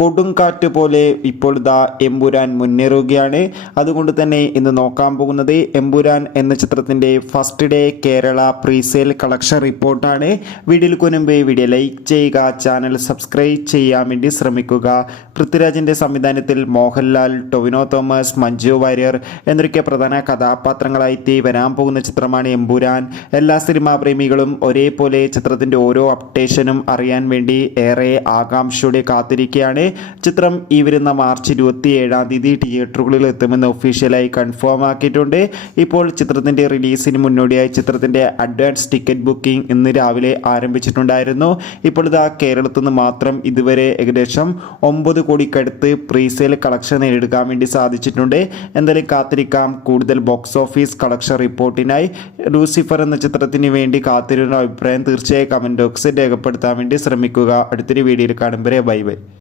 കൊടുങ്കാറ്റ് പോലെ ഇപ്പോൾ ദാ എമ്പുരാൻ മുന്നേറുകയാണ്. അതുകൊണ്ട് തന്നെ ഇന്ന് നോക്കാൻ പോകുന്നത് എമ്പുരാൻ എന്ന ചിത്രത്തിൻ്റെ first day Kerala presale collection റിപ്പോർട്ടാണ്. വീഡിയോയിൽ മുൻപ് വീഡിയോ ലൈക്ക് ചെയ്യുക, ചാനൽ സബ്സ്ക്രൈബ് ചെയ്യാൻ വേണ്ടി ശ്രമിക്കുക. പൃഥ്വിരാജിൻ്റെ സംവിധാനത്തിൽ മോഹൻലാൽ, ടൊവിനോ തോമസ്, മഞ്ജു വാര്യർ എന്നൊക്കെ പ്രധാന കഥാപാത്രങ്ങളായി വരാൻ പോകുന്ന ചിത്രമാണ് എമ്പുരാൻ. എല്ലാ സിനിമാ പ്രേമികളും ഒരേപോലെ ചിത്രത്തിൻ്റെ ഓരോ അപ്ഡേഷനും അറിയാൻ വേണ്ടി ഏറെ ആകാംക്ഷയോടെ കാത്തിരിക്കുകയാണ്. ചിത്രം ഈ വരുന്ന മാർച്ച് 27 തിയേറ്ററുകളിൽ എത്തുമെന്ന് ഒഫീഷ്യലായി കൺഫേം ആക്കിയിട്ടുണ്ട്. ഇപ്പോൾ ചിത്രത്തിൻ്റെ റിലീസിന് മുന്നോടിയായി ചിത്രത്തിൻ്റെ അഡ്വാൻസ് ടിക്കറ്റ് ബുക്കിംഗ് ഇന്ന് രാവിലെ ആരംഭിച്ചിട്ടുണ്ടായിരുന്നു. ഇപ്പോൾ ഇതാ കേരളത്തിൽ നിന്ന് മാത്രം ഇതുവരെ ഏകദേശം 9 കോടിക്കടുത്ത് പ്രീസെയിൽ കളക്ഷൻ നേടിയെടുക്കാൻ വേണ്ടി സാധിച്ചിട്ടുണ്ട്. എന്തായാലും കാത്തിരിക്കാം കൂടുതൽ ബോക്സ് ഓഫീസ് കളക്ഷൻ റിപ്പോർട്ടിനായി. ലൂസിഫർ എന്ന ചിത്രത്തിന് വേണ്ടി കാത്തിരുന്ന അഭിപ്രായം തീർച്ചയായും കമൻറ്റ് ബോക്സിൽ രേഖപ്പെടുത്താൻ വേണ്ടി ശ്രമിക്കുക. അടുത്തൊരു വീഡിയോയിൽ കാണും വരെ ബൈ ബൈ.